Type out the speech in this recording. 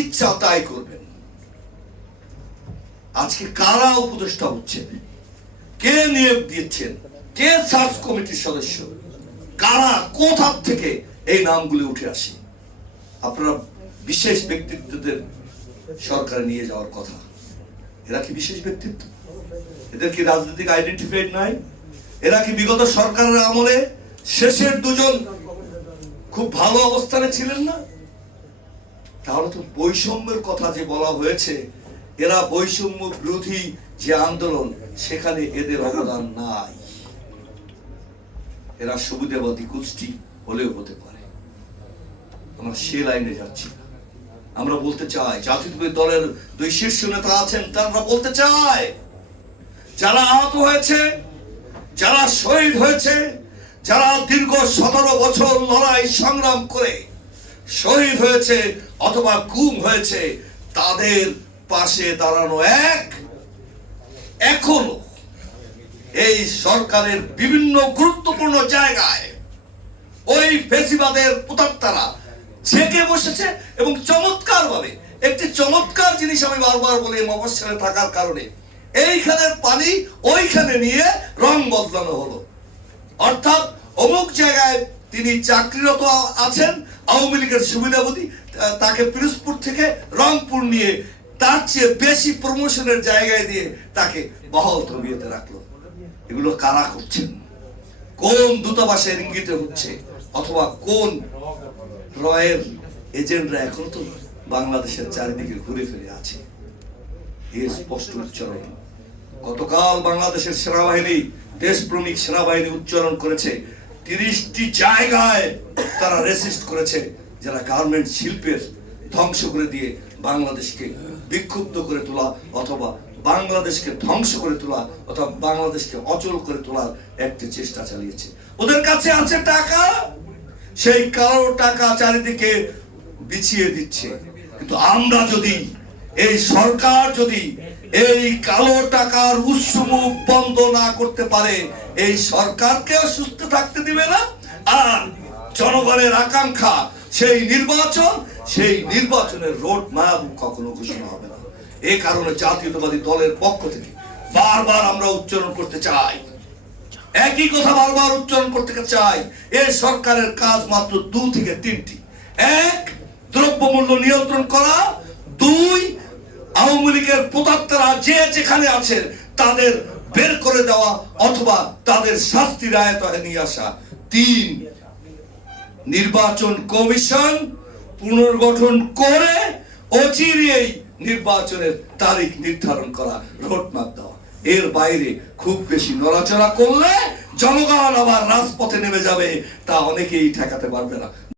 ইচ্ছা তাই করবেন। আজকে কারা উপদেষ্টা হচ্ছেন? কে নিয়োগ দিচ্ছেন? কে সার্চ কমিটির সদস্য? কারা, কোথা থেকে এই নামগুলি উঠে আসে? আপনারা বিশেষ ব্যক্তিত্বদের সরকারে নিয়ে যাওয়ার কথা। এরা কি বিশেষ ব্যক্তিত্ব? এদের কি রাজনৈতিক আইডেন্টিফাইড নাই? এরা কি বিগত সরকারের আমলে শেষের দুজন খুব ভালো অবস্থানে ছিলেন না? তাহলে তো বৈষম্যের কথা যে বলা হয়েছে, এরা বৈষম্য বিরোধী যে আন্দোলন, সেখানে এদের অবদান নাই। এরা সুবিধাবাদী গোষ্ঠী হলেও হতে পারে। আমরা সে লাইনে যাচ্ছি না। আমরা বলতে চাই জাতীয় দলের দুই শীর্ষ নেতা আছেন তারা বলতে চায় যারা আহত হয়েছে, যারা শহীদ হয়েছে, যারা দীর্ঘ সতেরো বছর লড়াই সংগ্রাম করে শহীদ হয়েছে অথবা গুম হয়েছে, তাদের পাশে দাঁড়ানো এক। এখনও এই সরকারের বিভিন্ন গুরুত্বপূর্ণ জায়গায় ওই ফেসিবাদের উতাত্তারা ঝেঁকে বসেছে এবং চমৎকার ভাবে একটি চমৎকার জিনিস আমি বারবার বলি মফস্বলে থাকার কারণে, এইখানের পানি ওইখানে নিয়ে রং বদলানো হলো। অর্থাৎ অমুক জায়গায় তিনি চাকরিরত আছেন আওয়ামী লীগের সুবিধাবতী তাকে পিরোজপুর থেকে রংপুর নিয়ে তার চেয়ে বেশি প্রমোশনের জায়গায় দিয়ে তাকে বহাল তবিয়তে রাখল। এগুলো কারা করছেন? কোন দূতাবাসের ইঙ্গিতে হচ্ছে? অথবা কোন রয়ের এজেন্টরা এখন তো বাংলাদেশের চারিদিকে ঘুরে ফিরে আছে? এর স্পষ্ট উচ্চারণ। গতকাল বাংলাদেশের সেনাবাহিনী, দেশপ্রেমিক সেনাবাহিনী উচ্চারণ করেছে। তিরিশটি জায়গায় তারা রেসিস্ট করেছে, যারা গার্মেন্ট শিল্পের ধ্বংস করে দিয়ে বাংলাদেশকে বিক্ষুব্ধ করে তোলা অথবা বাংলাদেশকে ধ্বংস করে তোলা অথবা বাংলাদেশকে অচল করে তোলার একটি চেষ্টা চালিয়েছে। ওদের কাছে আছে টাকা, সেই কালো টাকা চারিদিকে বিছিয়ে দিচ্ছে। কিন্তু আমরা যদি, এই সরকার যদি এই কালো টাকার উৎসমুখ বন্ধ না করতে পারে, এই সরকারকেও সুস্থ থাকতে দিবে না? আর জনগণের আকাঙ্ক্ষা, সেই নির্বাচন, সেই নির্বাচনের রোড ম্যাপ কখনো ঘোষণা হবে না। এই কারণে জাতীয়তাবাদী দলের পক্ষ থেকে বারবার আমরা উচ্চারণ করতে চাই। একই কথা বারবার উচ্চারণ করতে চাই এই সরকারের কাজ মাত্র দু থেকে তিনটি। এক, দ্রব্যমূল্য নিয়ন্ত্রণ করা। দুই আওয়ামী লীগের প্রতাত্তারা যে যেখানে আছেন, তাদের বের করে দেওয়া অথবা তাদের শাস্তির আয়তায় নিয়ে আসা। তিন, নির্বাচন কমিশন পুনর্গঠন করে অচিরেই নির্বাচনের তারিখ নির্ধারণ করা, রোডম্যাপ দেওয়া। এর বাইরে খুব বেশি নড়াচড়া করলে জনগণ আবার রাজপথে নেমে যাবে, তা অনেকেই ঠেকাতে পারবে না।